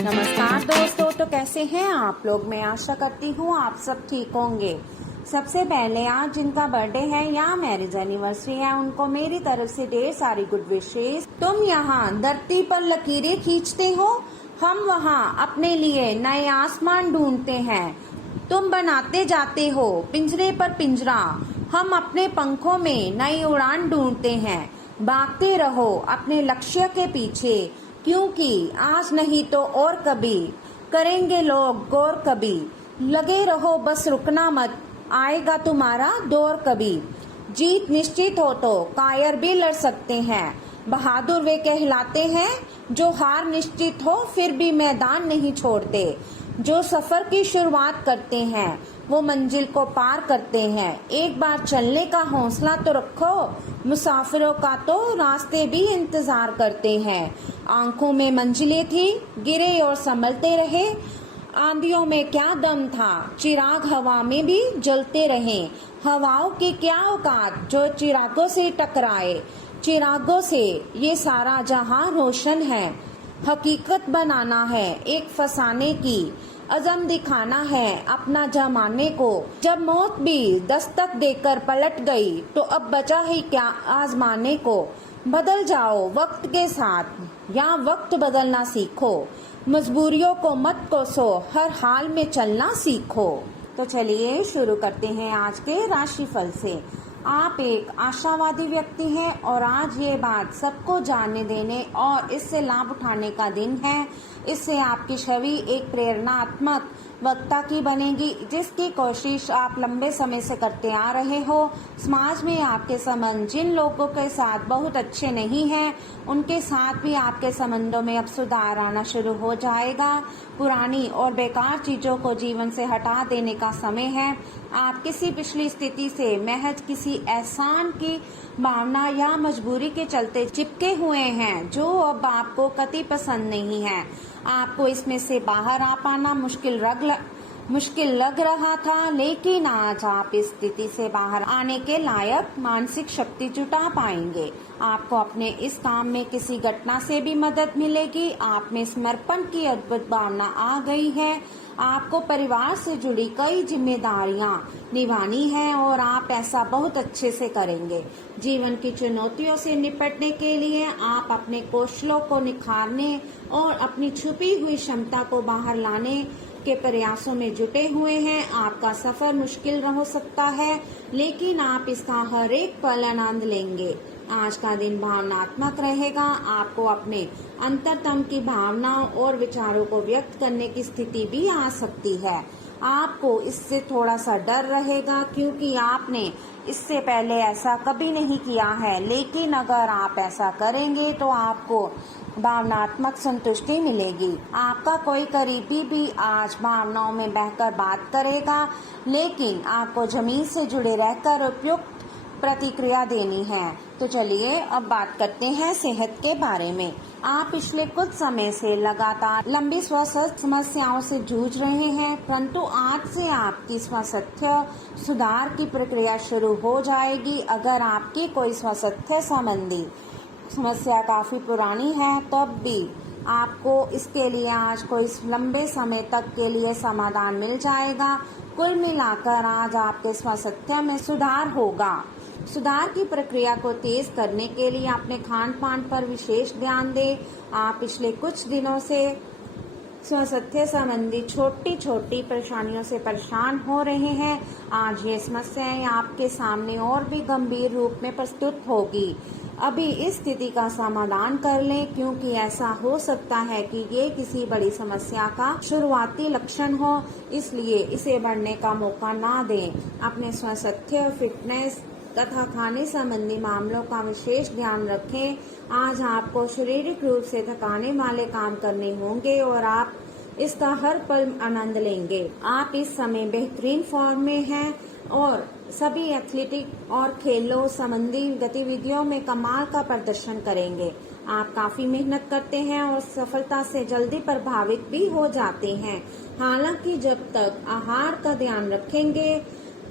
नमस्कार दोस्तों, तो कैसे हैं आप लोग। मैं आशा करती हूँ आप सब ठीक होंगे। सबसे पहले आज जिनका बर्थडे है या मैरिज एनिवर्सरी है उनको मेरी तरफ से ढेर सारी गुड विशेष। तुम यहाँ धरती पर लकीरें खींचते हो, हम वहाँ अपने लिए नए आसमान ढूंढते हैं। तुम बनाते जाते हो पिंजरे पर पिंजरा, हम अपने पंखों में नई उड़ान ढूंढते हैं। भागते रहो अपने लक्ष्य के पीछे, क्योंकि आज नहीं तो और कभी करेंगे लोग गौर कभी। लगे रहो बस रुकना मत, आएगा तुम्हारा दौर कभी। जीत निश्चित हो तो कायर भी लड़ सकते हैं, बहादुर वे कहलाते हैं जो हार निश्चित हो फिर भी मैदान नहीं छोड़ते। जो सफर की शुरुआत करते हैं वो मंजिल को पार करते हैं। एक बार चलने का हौसला तो रखो, मुसाफिरों का तो रास्ते भी इंतजार करते हैं। आंखों में मंजिलें थी, गिरे और संभलते रहे। आंधियों में क्या दम था, चिराग हवा में भी जलते रहे। हवाओं की क्या औकात जो चिरागों से टकराए। चिरागों से ये सारा जहां रोशन है। हकीकत बनाना है एक फसाने की, अज़म दिखाना है अपना जमाने को। जब मौत भी दस्तक देकर पलट गई तो अब बचा ही क्या आजमाने को। बदल जाओ वक्त के साथ या वक्त बदलना सीखो, मजबूरियों को मत कोसो, हर हाल में चलना सीखो। तो चलिए शुरू करते हैं आज के राशिफल से। आप एक आशावादी व्यक्ति हैं और आज ये बात सबको जानने देने और इससे लाभ उठाने का दिन है। इससे आपकी छवि एक प्रेरणात्मक वक्ता की बनेगी, जिसकी कोशिश आप लंबे समय से करते आ रहे हो। समाज में आपके संबंध जिन लोगों के साथ बहुत अच्छे नहीं हैं, उनके साथ भी आपके संबंधों में अब सुधार आना शुरू हो जाएगा। पुरानी और बेकार चीजों को जीवन से हटा देने का समय है। आप किसी पिछली स्थिति से महज किसी एहसान की भावना या मजबूरी के चलते चिपके हुए हैं, जो अब आपको कतई पसंद नहीं है। आपको इसमें से बाहर आ पाना मुश्किल लग रहा था, लेकिन आज आप इस स्थिति से बाहर आने के लायक मानसिक शक्ति जुटा पाएंगे। आपको अपने इस काम में किसी घटना से भी मदद मिलेगी। आप में समर्पण की अद्भुत भावना आ गई है। आपको परिवार से जुड़ी कई जिम्मेदारियां निभानी है और आप ऐसा बहुत अच्छे से करेंगे। जीवन की चुनौतियों से निपटने के लिए आप अपने कौशलों को निखारने और अपनी छुपी हुई क्षमता को बाहर लाने के प्रयासों में जुटे हुए हैं। आपका सफर मुश्किल हो सकता है, लेकिन आप इसका हर एक पल आनंद लेंगे। आज का दिन भावनात्मक रहेगा। आपको अपने अंतरतम की भावनाओं और विचारों को व्यक्त करने की स्थिति भी आ सकती है। आपको इससे थोड़ा सा डर रहेगा, क्योंकि आपने इससे पहले ऐसा कभी नहीं किया है, लेकिन अगर आप ऐसा करेंगे तो आपको भावनात्मक संतुष्टि मिलेगी। आपका कोई करीबी भी आज भावनाओं में बहकर बात करेगा, लेकिन आपको जमीन से जुड़े रहकर उपयुक्त प्रतिक्रिया देनी है। तो चलिए अब बात करते हैं सेहत के बारे में। आप पिछले कुछ समय से लगातार लंबी स्वास्थ्य समस्याओं से जूझ रहे हैं, परंतु आज से आपकी स्वास्थ्य सुधार की प्रक्रिया शुरू हो जाएगी। अगर आपकी कोई स्वास्थ्य संबंधी समस्या काफी पुरानी है, तब भी आपको इसके लिए आज कोई लंबे समय तक के लिए समाधान मिल जाएगा। कुल मिलाकर आज आपके स्वास्थ्य में सुधार होगा। सुधार की प्रक्रिया को तेज करने के लिए अपने खान पान पर विशेष ध्यान दें। आप पिछले कुछ दिनों से स्वास्थ्य संबंधी छोटी छोटी परेशानियों से परेशान हो रहे हैं। आज ये समस्याएं आपके सामने और भी गंभीर रूप में प्रस्तुत होगी। अभी इस स्थिति का समाधान कर लें, क्योंकि ऐसा हो सकता है कि ये किसी बड़ी समस्या का शुरुआती लक्षण हो, इसलिए इसे बढ़ने का मौका ना दें। अपने स्वास्थ्य, फिटनेस तथा खाने संबंधी मामलों का विशेष ध्यान रखें। आज आपको शारीरिक रूप से थकाने वाले काम करने होंगे और आप इसका हर पल आनंद लेंगे। आप इस समय बेहतरीन फॉर्म में हैं और सभी एथलेटिक और खेलों संबंधी गतिविधियों में कमाल का प्रदर्शन करेंगे। आप काफी मेहनत करते हैं और सफलता से जल्दी प्रभावित भी हो जाते हैं। हालांकि जब तक आहार का ध्यान रखेंगे,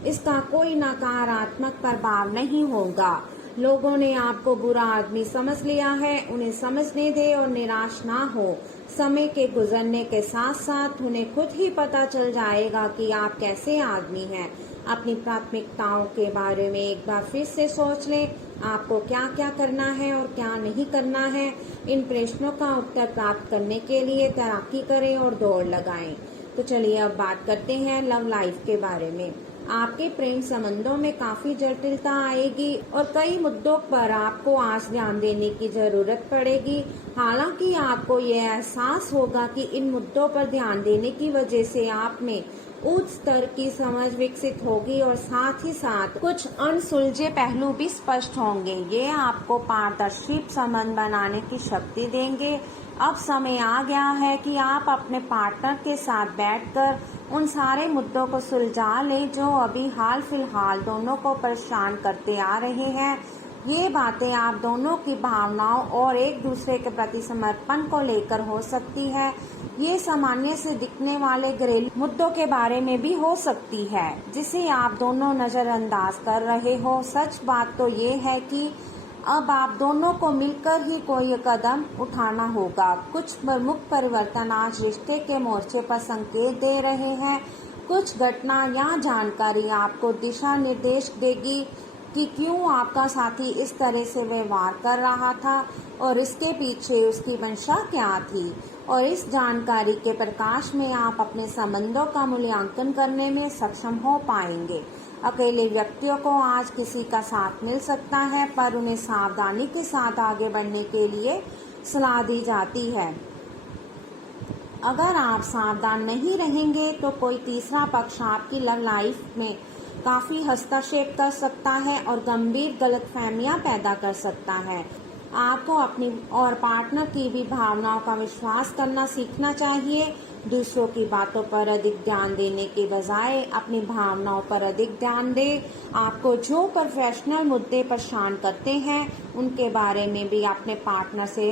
इसका कोई नकारात्मक प्रभाव नहीं होगा। लोगों ने आपको बुरा आदमी समझ लिया है, उन्हें समझने दे और निराश ना हो। समय के गुजरने के साथ साथ उन्हें खुद ही पता चल जाएगा कि आप कैसे आदमी हैं। अपनी प्राथमिकताओं के बारे में एक बार फिर से सोच लें, आपको क्या क्या करना है और क्या नहीं करना है। इन प्रश्नों का उत्तर प्राप्त करने के लिए तैराकी करें और दौड़ लगाएं। तो चलिए अब बात करते हैं लव लाइफ के बारे में। आपके प्रेम संबंधों में काफी जटिलता आएगी और कई मुद्दों पर आपको आज ध्यान देने की जरूरत पड़ेगी। हालांकि आपको ये एहसास होगा कि इन मुद्दों पर ध्यान देने की वजह से आप में उच्च स्तर की समझ विकसित होगी और साथ ही साथ कुछ अनसुलझे पहलू भी स्पष्ट होंगे। ये आपको पारदर्शी संबंध बनाने की शक्ति देंगे। अब समय आ गया है कि आप अपने पार्टनर के साथ बैठकर उन सारे मुद्दों को सुलझा लें जो अभी हाल फिलहाल दोनों को परेशान करते आ रहे हैं। ये बातें आप दोनों की भावनाओं और एक दूसरे के प्रति समर्पण को लेकर हो सकती है। ये सामान्य से दिखने वाले घरेलू मुद्दों के बारे में भी हो सकती है जिसे आप दोनों नजरअंदाज कर रहे हो। सच बात तो ये है कि अब आप दोनों को मिलकर ही कोई कदम उठाना होगा। कुछ प्रमुख परिवर्तन आज रिश्ते के मोर्चे पर संकेत दे रहे हैं। कुछ घटना या जानकारी आपको दिशा निर्देश देगी कि क्यों आपका साथी इस तरह से व्यवहार कर रहा था और इसके पीछे उसकी मंशा क्या थी। और इस जानकारी के प्रकाश में आप अपने संबंधों का मूल्यांकन करने में सक्षम हो पाएंगे। अकेले व्यक्तियों को आज किसी का साथ मिल सकता है, पर उन्हें सावधानी के साथ आगे बढ़ने के लिए सलाह दी जाती है। अगर आप सावधान नहीं रहेंगे तो कोई तीसरा पक्ष आपकी लव लाइफ में काफी हस्तक्षेप कर सकता है और गंभीर गलतफहमियां पैदा कर सकता है। आपको अपनी और पार्टनर की भी भावनाओं का विश्वास करना सीखना चाहिए। दूसरों की बातों पर अधिक ध्यान देने के बजाय अपनी भावनाओं पर अधिक ध्यान दें। आपको जो प्रोफेशनल मुद्दे परेशान करते हैं उनके बारे में भी अपने पार्टनर से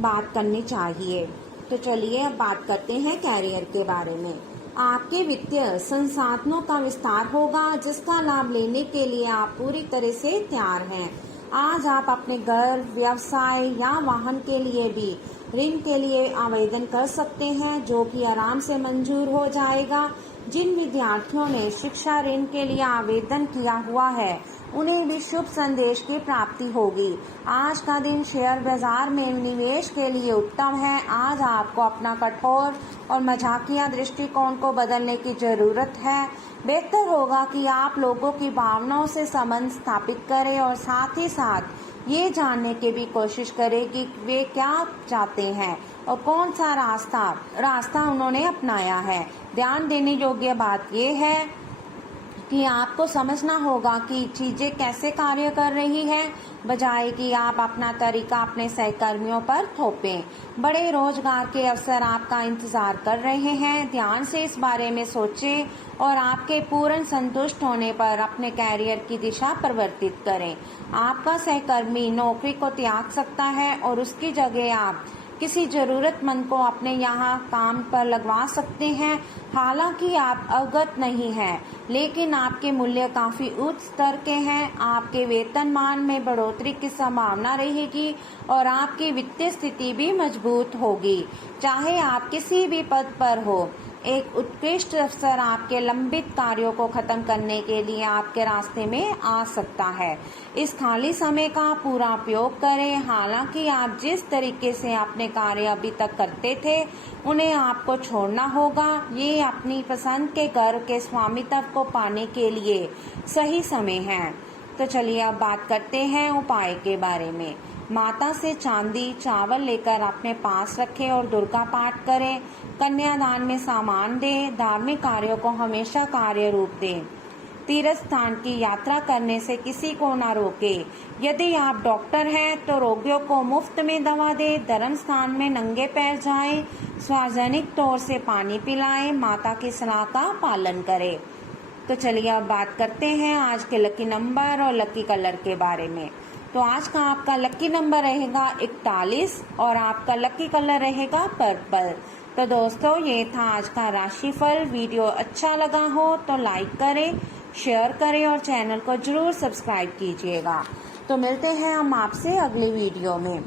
बात करनी चाहिए। तो चलिए अब बात करते हैं कैरियर के बारे में। आपके वित्तीय संसाधनों का विस्तार होगा जिसका लाभ लेने के लिए आप पूरी तरह से तैयार हैं। आज आप अपने घर, व्यवसाय या वाहन के लिए भी ऋण के लिए आवेदन कर सकते हैं जो कि आराम से मंजूर हो जाएगा। जिन विद्यार्थियों ने शिक्षा ऋण के लिए आवेदन किया हुआ है उन्हें भी शुभ संदेश की प्राप्ति होगी। आज का दिन शेयर बाजार में निवेश के लिए उत्तम है। आज आपको अपना कठोर और मजाकिया दृष्टिकोण को बदलने की जरूरत है। बेहतर होगा कि आप लोगों की भावनाओं से संबंध स्थापित करें और साथ ही साथ ये जानने की भी कोशिश करें कि वे क्या चाहते हैं और कौन सा रास्ता उन्होंने अपनाया है। ध्यान देने योग्य बात यह है कि आपको समझना होगा कि चीजें कैसे कार्य कर रही हैं, बजाय कि आप अपना तरीका अपने सहकर्मियों पर थोपें। बड़े रोजगार के अवसर आपका इंतजार कर रहे हैं। ध्यान से इस बारे में सोचें और आपके पूर्ण संतुष्ट होने पर अपने कैरियर की दिशा परिवर्तित करें। आपका सहकर्मी नौकरी को त्याग सकता है और उसकी जगह आप किसी जरूरतमंद को अपने यहाँ काम पर लगवा सकते हैं। हालांकि आप अवगत नहीं हैं, लेकिन आपके मूल्य काफी उच्च स्तर के हैं। आपके वेतनमान में बढ़ोतरी की संभावना रहेगी और आपकी वित्तीय स्थिति भी मजबूत होगी। चाहे आप किसी भी पद पर हो, एक उत्कृष्ट अवसर आपके लंबित कार्यों को खत्म करने के लिए आपके रास्ते में आ सकता है। इस खाली समय का पूरा उपयोग करें। हालांकि आप जिस तरीके से अपने कार्य अभी तक करते थे उन्हें आपको छोड़ना होगा। ये अपनी पसंद के घर के स्वामित्व को पाने के लिए सही समय है। तो चलिए अब बात करते हैं उपाय के बारे में। माता से चांदी चावल लेकर अपने पास रखें और दुर्गा पाठ करें। कन्यादान में सामान दें। धार्मिक कार्यों को हमेशा कार्य रूप दें। तीर्थ स्थान की यात्रा करने से किसी को न रोकें। यदि आप डॉक्टर हैं तो रोगियों को मुफ्त में दवा दें। धर्म स्थान में नंगे पैर जाएं। सार्वजनिक तौर से पानी पिलाएं। माता की सलाह का पालन करें। तो चलिए अब बात करते हैं आज के लकी नंबर और लकी कलर के बारे में। तो आज का आपका लकी नंबर रहेगा 41 और आपका लकी कलर रहेगा पर्पल। तो दोस्तों ये था आज का राशिफल। वीडियो अच्छा लगा हो तो लाइक करें, शेयर करें और चैनल को जरूर सब्सक्राइब कीजिएगा। तो मिलते हैं हम आपसे अगली वीडियो में।